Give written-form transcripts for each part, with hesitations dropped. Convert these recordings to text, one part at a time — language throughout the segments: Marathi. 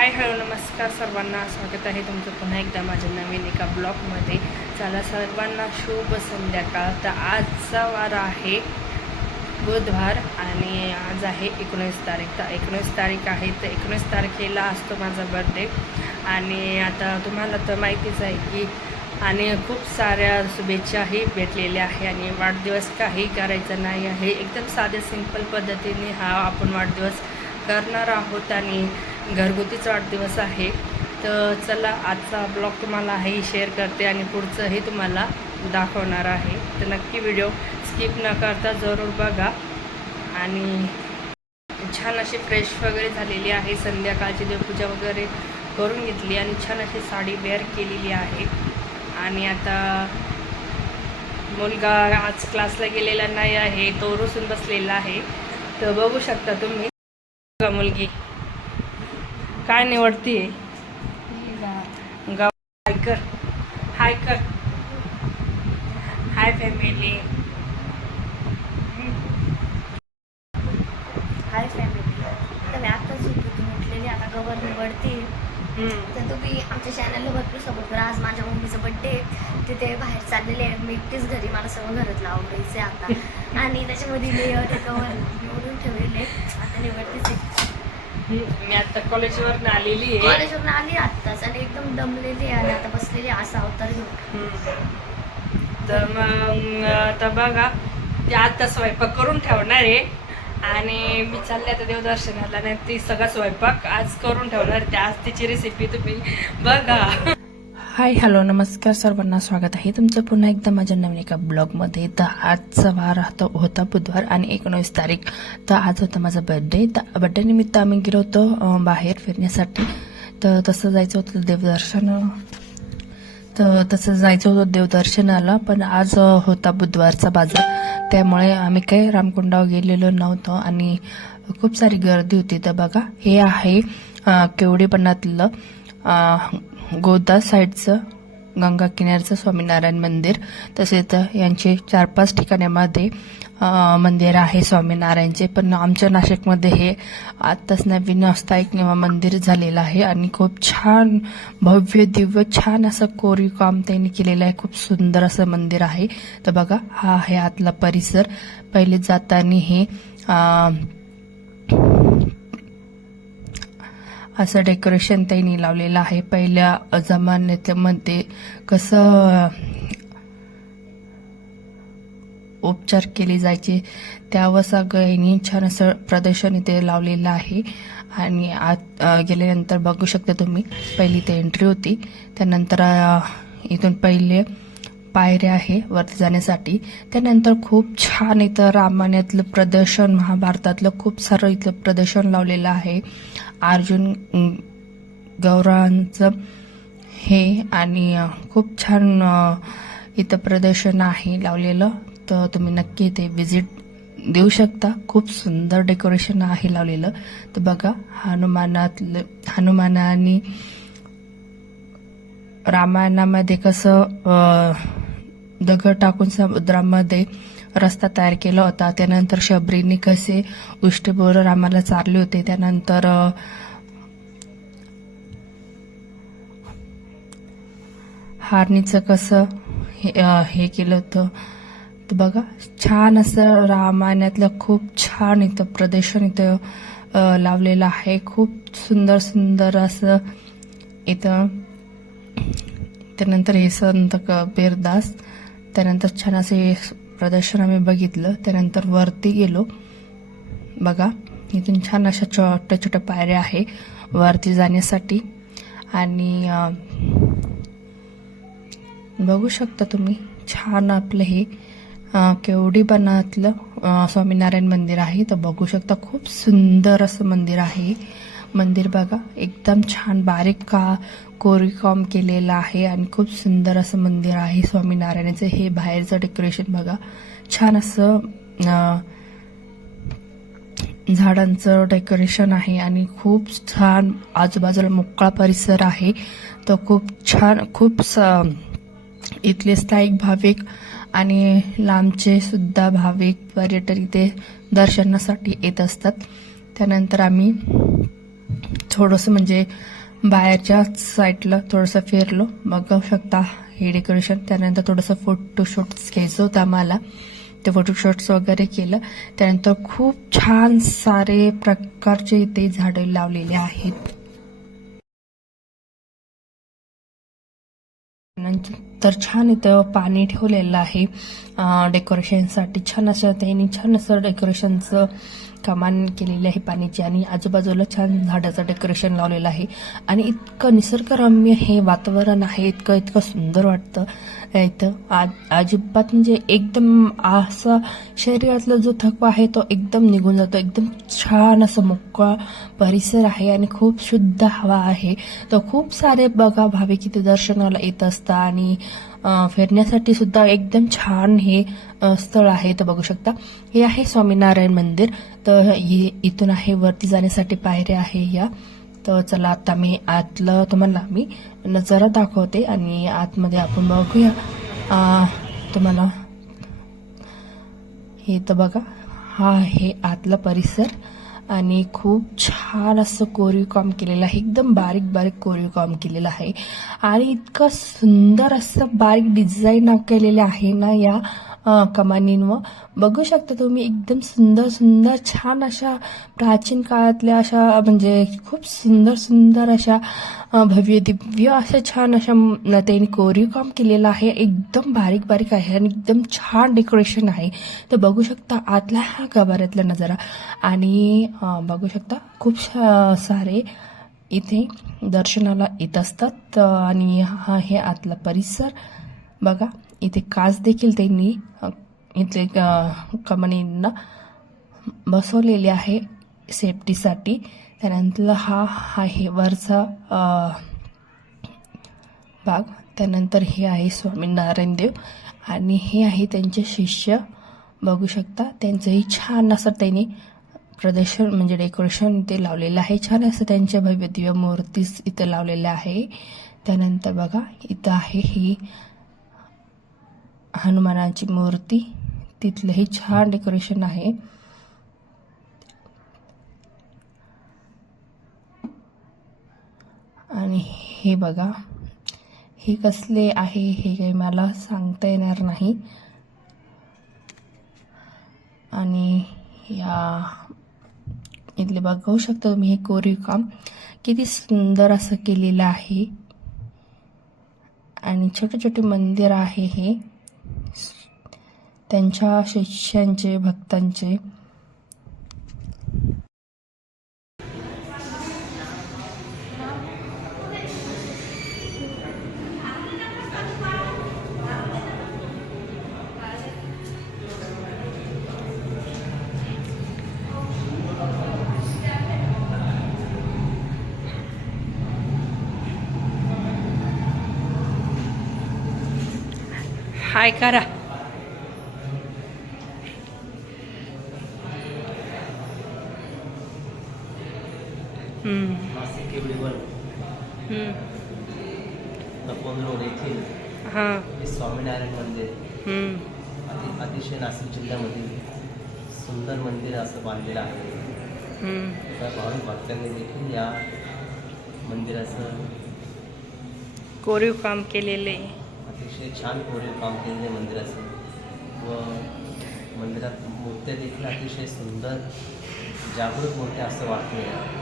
हाय हॅलो नमस्कार सर्वांना, स्वागत आहे तुमचं पुन्हा एकदा माझ्या नवीन एका ब्लॉगमध्ये. चला सर्वांना शुभ संध्याकाळ. तर आजचा वार आहे बुधवार आणि आज आहे 19 तारीख. तर 19 तारीख आहे, तर 19 तारखेला असतो माझा बर्थडे. आणि आता तुम्हाला तर माहितीच आहे की आणि खूप साऱ्या शुभेच्छाही भेटलेल्या आहे. आणि वाढदिवस काही करायचा नाही आहे, एकदम साधे सिंपल पद्धतीने हा आपण वाढदिवस करणार आहोत आणि घरगुतीच वाढदिवस आहे. तर चला आजचा ब्लॉग तुम्हाला हे शेअर करते आणि पुढचंही तुम्हाला दाखवणार आहे. तर नक्की व्हिडिओ स्किप न करता जरूर बघा. आणि छान अशी फ्रेश वगैरे झालेली आहे, संध्याकाळची देवपूजा वगैरे करून घेतली आणि छान अशी साडी वेअर केलेली आहे. आणि आता मुलगा आज क्लासला गेलेला नाही आहे, तो रुसून बसलेला आहे. तर बघू शकता तुम्ही मुलगी काय निवडती गाव. हाय कर, हाय कर, हाय फॅमिली, हाय फॅमिली. तर मी आत्ताच झोपेतून उठलेली, आता गवर निवडते. तर तुम्ही आमच्या चॅनलला भरपूर सपोर्ट करा. आज माझ्या मम्मीचा बड्डे, तिथे बाहेर चाललेले आहे, मी एकटीच घरी, मला सगळं घरातलं आवडायचं आहे आता. आणि त्याच्यामध्ये लेअर ते कवर निवडून ठेवलेले, आता निवडतेच. मी आता कॉलेजवरून आलेली आहे. कॉलेजवरून आली आत्ताच आणि एकदम दमलेली आहे आणि आता बसलेली असा अवतार घेऊन. तर मग आता बघा, ते आता स्वयंपाक करून ठेवणार आहे आणि मी चालले आता देवदर्शनाला. नाही ती सगळा स्वयंपाक आज करून ठेवणार, ते आज तिची रेसिपी तुम्ही बघा. हाय हॅलो नमस्कार सर्वांना, स्वागत आहे तुमचं पुन्हा एकदा माझ्या नवीन एका ब्लॉगमध्ये. तर आजचा वार होता बुधवार आणि 19 तारीख. तर आज होता माझा बर्थडे. तर बर्थडे निमित्त आम्ही गेलो होतो बाहेर फिरण्यासाठी. तर तसं जायचं होतं देवदर्शनाला, पण आज होता बुधवारचा बाजार, त्यामुळे आम्ही काही रामकुंडावर गेलेलो नव्हतो आणि खूप सारी गर्दी होती. तर बघा, हे आहे केवढेपणातलं गोदा साईडचं गंगा किनारचं स्वामीनारायण मंदिर. तसेच यांचे 4-5 ठिकाणामध्ये मंदिर आहे स्वामीनारायणचे. पण आमच्या नाशिकमध्ये हे आत्ताच नवीन एक मंदिर झालेलं आहे आणि खूप छान भव्य दिव्य छान असं कोरीव काम त्यांनी केलेलं आहे. खूप सुंदर असं मंदिर आहे. तर बघा, हा आहे आतला परिसर. पहिले जाताना हे असं डेकोरेशन त्यांनी लावलेलं आहे. पहिल्या जमान्यामध्ये कसं उपचार केले जायचे त्यावर सगळ्यांनी छान असं प्रदर्शन इथे लावलेलं आहे. आणि आत गेल्यानंतर बघू शकता तुम्ही, पहिली ते एंट्री होती, त्यानंतर इथून पहिले पायऱ्या आहे वरती जाण्यासाठी. त्यानंतर खूप छान इथं रामायणातलं प्रदर्शन, महाभारतातलं खूप सारं इथलं प्रदर्शन लावलेलं आहे. अर्जुन गौरांचं हे आणि खूप छान इथं प्रदर्शन आहे लावलेलं. तर तुम्ही नक्की इथे व्हिजिट देऊ शकता. खूप सुंदर डेकोरेशन आहे लावलेलं. तर बघा, हनुमानाने रामायणामध्ये कसं दगड टाकून समुद्रामध्ये रस्ता तयार केला होता, त्यानंतर शबरीने कसे उष्टबोर रामाला चारले होते, त्यानंतर हारणीचं कसं हे केलं होतं. तर बघा, छान असं रामायणातलं खूप छान इथं प्रदर्शन इथं लावलेलं आहे. खूप सुंदर सुंदर असं इथं. त्यानंतर हे संत कबीरदास, त्यानंतर छान असे प्रदर्शन आम्ही बघितलं. त्यानंतर वरती गेलो. बघा, इथून छान अशा छोट्या छोट्या पायऱ्या आहे वरती जाण्यासाठी. आणि बघू शकता तुम्ही, छान आपलं हे केवढीपणातलं स्वामीनारायण मंदिर आहे. तर बघू शकता, खूप सुंदर असं मंदिर आहे. मंदिर बघा, एकदम छान बारीक कोरीव काम केलेलं आहे आणि खूप सुंदर असं मंदिर आहे स्वामीनारायणाचं. हे बाहेरचं डेकोरेशन बघा, छान असं झाडांचं डेकोरेशन आहे आणि खूप छान आजूबाजूला मोकळा परिसर आहे. तर खूप छान, खूप इथले स्थायिक भाविक आणि लांबचे सुद्धा भाविक पर्यटक इथे दर्शनासाठी येत असतात. त्यानंतर आम्ही थोडंसं म्हणजे बाहेरच्या साईडला थोडंसं फिरलो. बघू शकता हे डेकोरेशन. त्यानंतर थोडंसं फोटोशूट्स घ्यायचं होतं आम्हाला, ते फोटोशूट्स वगैरे केलं. त्यानंतर खूप छान सारे प्रकारचे इथे झाडे लावलेले आहेत. तर छान इथं पाणी ठेवलेलं आहे डेकोरेशनसाठी. छान असं त्यांनी छान असं डेकोरेशनचं कमान केलेली आहे पाण्याची, आणि आजूबाजूला छान झाडाचं डेकोरेशन लावलेलं आहे. आणि इतकं निसर्गरम्य हे वातावरण आहे, इतकं इतकं सुंदर वाटतं इथं. अजिबात म्हणजे एकदम असा शरीरातला जो थकवा आहे तो एकदम निघून जातो. एकदम छान असं मोकळा परिसर आहे आणि खूप शुद्ध हवा आहे. तर खूप सारे बघा भाविक इथे दर्शनाला येत असतात, आणि फिरण्यासाठी सुद्धा एकदम छान हे स्थळ आहे. तर बघू शकता हे आहे स्वामीनारायण मंदिर. तर इथून आहे वरती जाण्यासाठी पायऱ्या आहे या. तर चला आता मी आतलं तुम्हाला मी नजारा दाखवते, आणि आतमध्ये आपण बघूया. तुम्हाला हे तर बघा, हा आहे आतला परिसर, आणि खूप छान असं कोरीव काम केलेलं आहे. एकदम बारीक बारीक कोरीव काम केलेलं आहे, आणि इतकं सुंदर असं बारीक डिझाईन केलेलं आहे ना या कमानींवर. बघू शकता तुम्ही, एकदम सुंदर सुंदर छान अशा प्राचीन काळातल्या अशा म्हणजे खूप सुंदर सुंदर अशा भव्य दिव्य अशा छान अशा त्यांनी कोरीव काम केलेलं आहे. एकदम बारीक बारीक आहे आणि एकदम छान डेकोरेशन आहे. तर बघू शकता आतला हा गाभाऱ्यातला नजारा. आणि बघू शकता खूप सारे इथे दर्शनाला येत असतात. आणि हा हे आतला परिसर बघा. इथे काच देखील त्यांनी इथले कमानींना बसवलेले आहे सेफ्टीसाठी. त्यानंतर हा आहे वरचा भाग. त्यानंतर हे आहे स्वामीनारायण देव, आणि हे आहे त्यांचे शिष्य. बघू शकता त्यांचंही छान असं त्यांनी प्रदर्शन म्हणजे डेकोरेशन इथे लावलेलं आहे. छान असं त्यांच्या भव्य दिव्य मूर्तीच इथं लावलेल्या आहे. त्यानंतर बघा इथं आहे ही हनुमानाची मूर्ती, तिथलंही छान डेकोरेशन आहे. आणि हे बघा, हे कसले आहे हे काही मला सांगता येणार नाही. आणि या इथले बघू शकता तुम्ही, हे कोरीव काम किती सुंदर असं केलेलं आहे. आणि छोटे छोटे मंदिर आहे हे त्यांच्या शिष्यांचे, भक्तांचे. हाय करा. नाशिक केवळीवर तपोवन रोड येथील हे स्वामीनारायण मंदिर अतिशय नाशिक जिल्ह्यामधील सुंदर मंदिर असं बांधलेलं आहे. त्या भाविक भक्तांनी देखील या मंदिराचं कोरीव काम केलेले, अतिशय छान कोरीव काम केलेले मंदिराचं. व मंदिरात मूर्त्या देखील अतिशय सुंदर जागृत मूर्त्या असं वाटतं.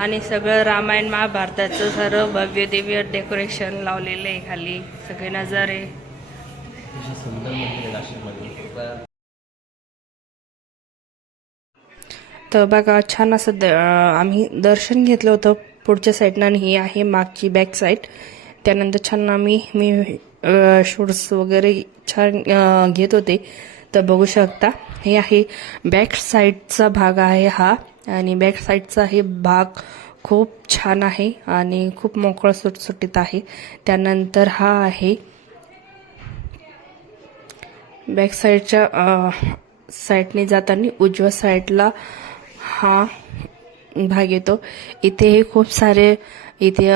आणि सगळं रामायण महाभारताचं सर्व भव्य दिव्य डेकोरेशन लावलेलं आहे खाली, सगळे नजारे. अतिशय सुंदर मंदिर आहे नाशिकमध्ये. तर बघा छान असं आम्ही दर्शन घेतलं होतं पुढच्या साईडनं, आणि ही आहे मागची बॅक साईड. त्यानंतर छान मी शूट्स वगैरे छान घेत होते. तर बघू शकता हे आहे बॅक साईडचा भाग आहे हा, आणि बॅक साईडचा हे भाग खूप छान आहे आणि खूप मोकळा सुटसुटीत आहे. त्यानंतर हा आहे बॅक साईडच्या साईडने जाताना उजव्या साईडला हा भाग येतो. इथे हे खूप सारे इथे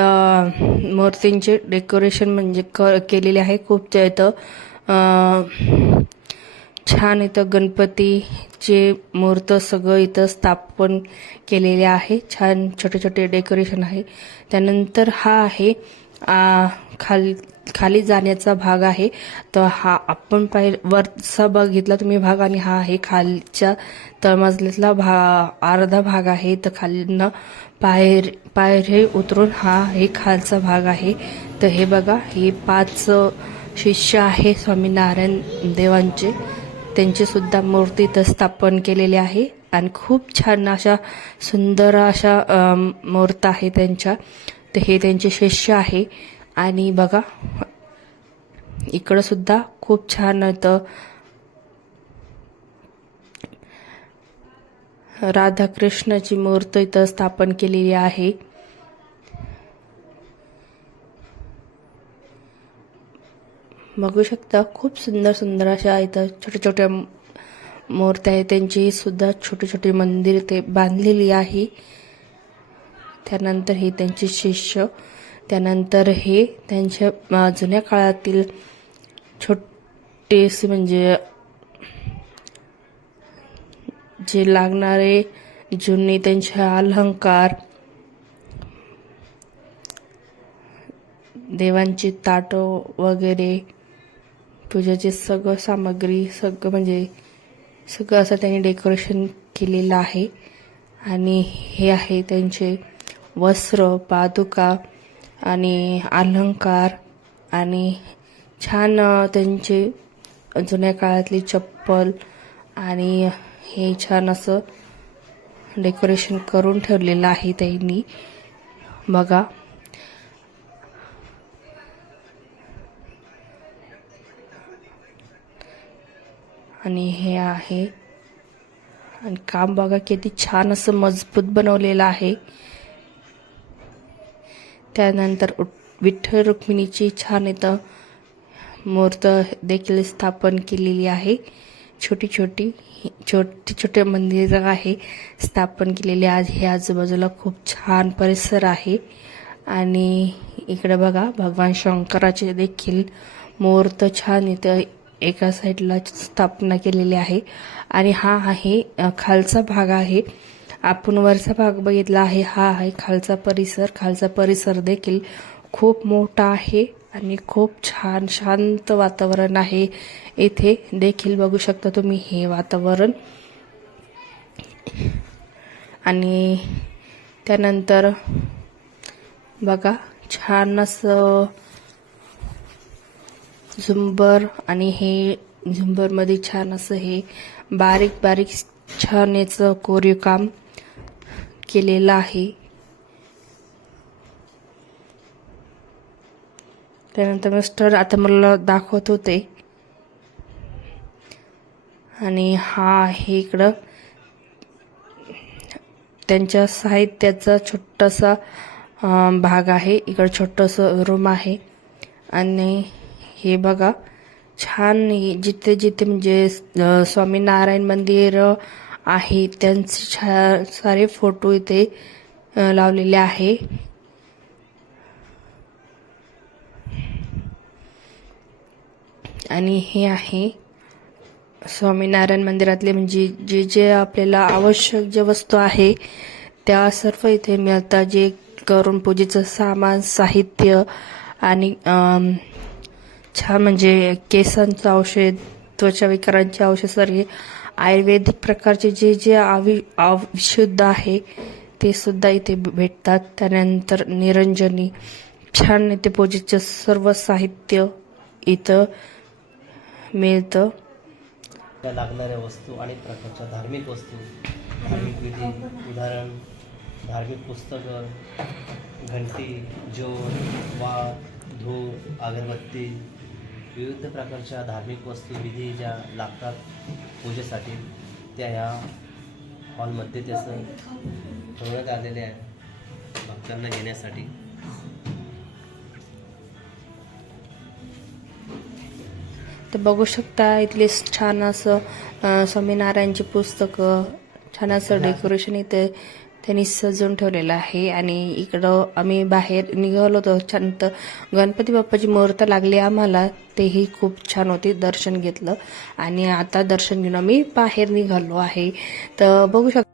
मूर्तींचे डेकोरेशन म्हणजे केलेले आहे. खूप इथं छान इथं गणपतीचे मूर्त सगळं इथं स्थापन केलेले आहे. छान छोटे छोटे डेकोरेशन आहे. त्यानंतर हा आहे खाली जाण्याचा भाग आहे. तर हा आपण वरचा बघितला तुम्ही भाग, आणि हा आहे खालच्या तळमजल्यातला अर्धा भाग आहे. तर खालीनं पायरी उतरून हा हे खालचा भाग आहे. तर हे बघा, हे 5 शिष्य आहे स्वामीनारायण देवांचे. त्यांची सुद्धा मूर्ती इथं स्थापन केलेली आहे आणि खूप छान अशा सुंदर अशा मूर्त आहे त्यांच्या. तर हे त्यांचे शिष्य आहे. आणि बघा इकडं सुद्धा खूप छान इथं राधाकृष्णाची मूर्ती इथं स्थापन केलेली आहे. बघू शकता खूप सुंदर सुंदर अशा इथं छोट्या छोट्या मूर्त्या आहेत. त्यांची सुद्धा छोटे छोटे मंदिर ते बांधलेली आहे. त्यानंतर हे त्यांचे शिष्य, त्यानंतर हे त्यांच्या जुन्या काळातील छोटेसे म्हणजे जे लागणारे जुने त्यांचे अलंकार, देवांची ताटं वगैरे, पूजाची सगळं सामग्री, सगळं म्हणजे सगळं असं त्यांनी डेकोरेशन केलेलं आहे. आणि हे आहे त्यांचे वस्त्र, पादुका आणि अलंकार, आणि छान त्यांचे जुन्या काळातली चप्पल, आणि हे छान असं डेकोरेशन करून ठेवलेलं आहे त्यांनी. बघा आणि हे आहे, आणि काम बघा किती छान असं मजबूत बनवलेलं आहे. त्यानंतर विठ्ठल रुक्मिणीची छान इथं मूर्त देखील स्थापन केलेली आहे. छोटी छोटे मंदिर आहे स्थापन केलेले. आज हे आजूबाजूला खूप छान परिसर आहे. आणि इकडे बघा भगवान शंकराचे देखील मूर्त छान इथं एका साईडला स्थापना केलेली आहे. आणि हा आहे खालचा भाग आहे. आपण वरचा भाग बघितला आहे, हा आहे खालचा परिसर. खालचा परिसर देखील खूप मोठा आहे आणि खूप छान शांत वातावरण आहे. येथे देखील बघू शकता तुम्ही हे वातावरण. आणि त्यानंतर बघा छान असं झुंबर, आणि हे झुंबरमध्ये छान असं हे बारीक बारीक छान याचं कोरीव काम केलेलं आहे. त्यानंतर मिस्टर आता मला दाखवत होते. आणि हा आहे इकडं त्यांच्या साहित्याचा छोटासा भाग आहे. इकडं छोटंसं रूम आहे. आणि हे बघा छान जिथे जिथे म्हणजे स्वामीनारायण मंदिर आहे त्यांचे सारे फोटो इथे लावलेले आहे. आणि हे आहे स्वामीनारायण मंदिरातले म्हणजे जे जे आपल्याला आवश्यक जे वस्तू आहे त्या सर्व इथे मिळतात. जे करून पूजेचं सामान, साहित्य, आणि छान म्हणजे केसांचं औषध, त्वचा विकारांचे औषध, सर्व आयुर्वेदिक प्रकारचे जे जे औषध आहे ते सुद्धा इथे भेटतात. त्यानंतर निरंजनी, छान इथे पूजेचं सर्व साहित्य इथं मिळतं. त्या लागणाऱ्या वस्तू, अनेक प्रकारच्या धार्मिक वस्तू, धार्मिक विधी, उदाहरण, धार्मिक पुस्तकं, घंटी, ज्योत, वात, धूप, अगरबत्ती, विविध प्रकारच्या धार्मिक वस्तू, विधी ज्या लागतात पूजेसाठी त्या ह्या हॉलमध्ये त्याचं ठेवण्यात आलेले आहे भक्तांना घेण्यासाठी. तर बघू शकता इथले छान असं स्वामीनारायणची पुस्तकं, छान असं डेकोरेशन इथे त्यांनी सजवून ठेवलेलं आहे. आणि इकडं आम्ही बाहेर निघालो होतो छान. तर गणपती बाप्पाची मुहूर्त लागली आम्हाला, तेही खूप छान होती. दर्शन घेतलं आणि आता दर्शन घेऊन आम्ही बाहेर निघालो आहे. तर बघू शकतो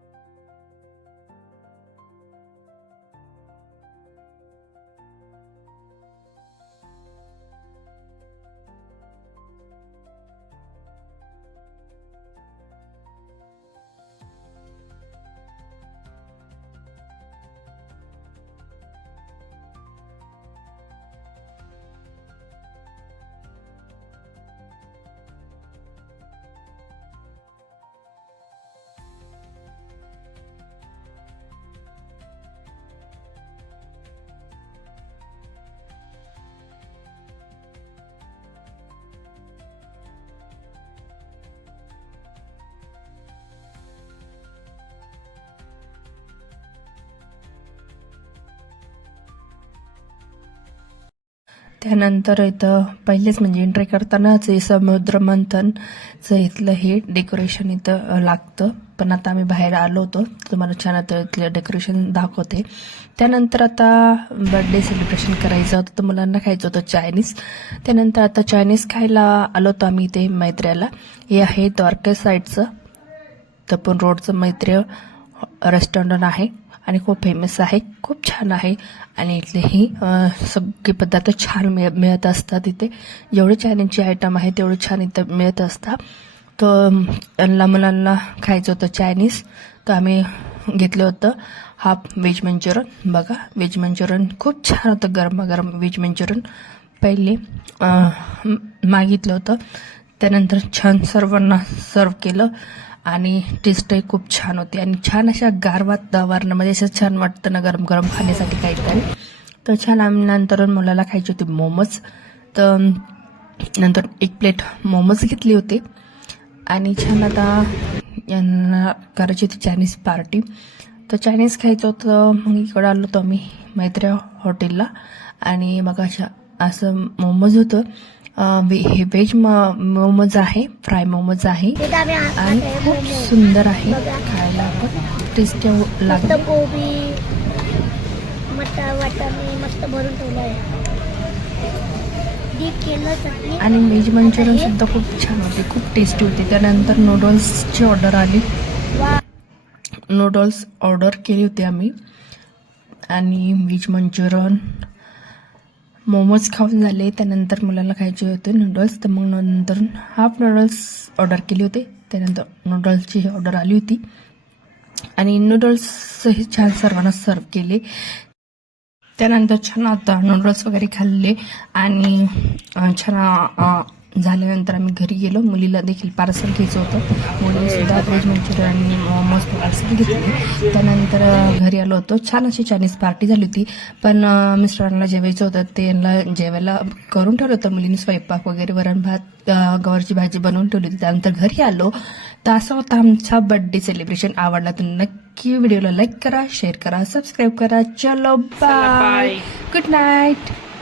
त्यानंतर इथं पहिलेच म्हणजे एंट्री करतानाच हे समुद्र मंथनचं इथलं हे डेकोरेशन इथं लागतं. पण आता आम्ही बाहेर आलो होतो, तुम्हाला छान आता इथलं डेकोरेशन दाखवते. त्यानंतर आता बर्थडे सेलिब्रेशन करायचं होतं, तर मुलांना खायचं होतं चायनीज. त्यानंतर आता चायनीज खायला आलो होतो आम्ही इथे मैत्र्याला. हे आहे द्वारका साईडचं तपोन रोडचं मैत्र्य रेस्टॉरंट आहे आणि खूप फेमस आहे, खूप छान आहे. आणि इथले ही सगळे पदार्थ छान मिळत असतात इथे. जेवढे चायनीजचे आयटम आहे तेवढे छान इथं मिळत असतात. तर त्यांना मुलांना खायचं होतं चायनीज, तर आम्ही घेतलं होतं हाफ व्हेज मंचुरियन. बघा, व्हेज मंचुरियन खूप छान होतं, गरमागरम व्हेज मंचुरियन पहिले मागितलं होतं. त्यानंतर छान सर्वांना सर्व केलं आणि टेस्टही खूप छान होती. आणि छान अशा गार वातावरणामध्ये असं छान वाटतं ना गरम गरम खाण्यासाठी काहीतरी. तर छान आम्ही नंतर मुलाला खायचे होते मोमोज, तर नंतर एक प्लेट मोमोज घेतली होती. आणि छान आता यांना करायची होती चायनीज पार्टी, तर चायनीज खायचं होतं. मग इकडं आलो होतो आम्ही मैत्र्या हॉटेलला. आणि मग असं मोमोज होतं, हे व्हेज मोमोज आहे, फ्राय मोमोज आहे आणि खूप सुंदर आहे खायला, पण टेस्टी लागतं. गोबी मटर वाटाणे मस्त भरून ठेवलं आहे, डीप केलं चटणी. आणि व्हेज मंचुरियन सुद्धा खूप छान होते, खूप टेस्टी होते. त्यानंतर नूडल्सची ऑर्डर आली, नूडल्स ऑर्डर केली होती आम्ही. आणि व्हेज मंचुरियन मोमोज खाऊन झाले. त्यानंतर मुलाला खायचे होते नूडल्स, तर मग नंतर हाफ नूडल्स ऑर्डर केले होते. त्यानंतर नूडल्सची ऑर्डर आली होती आणि नूडल्सही छान सर्वांना सर्व केले. त्यानंतर छान आता नूडल्स वगैरे खाल्ले आणि छान झाल्यानंतर आम्ही घरी गेलो. मुलीला देखील पार्सल घ्यायचं होतं, मुलीने सुद्धा व्हेज मंचुरियन आणि मोमोज पार्सल घेतले. त्यानंतर घरी आलो होतो. छान अशी चायनीज पार्टी झाली होती, पण मिस्टरांना जेवायचं होतं, त्यांना जेवायला करून ठेवलं होतं. मुलीने स्वयंपाक वगैरे वरण भात गवारची भाजी बनवून ठेवली होती. त्यानंतर घरी आलो. तर असा होता आमचा बर्थडे सेलिब्रेशन. आवडला तर नक्की व्हिडिओला लाईक करा, शेअर करा, सबस्क्राईब करा. चलो बाय, गुड नाईट.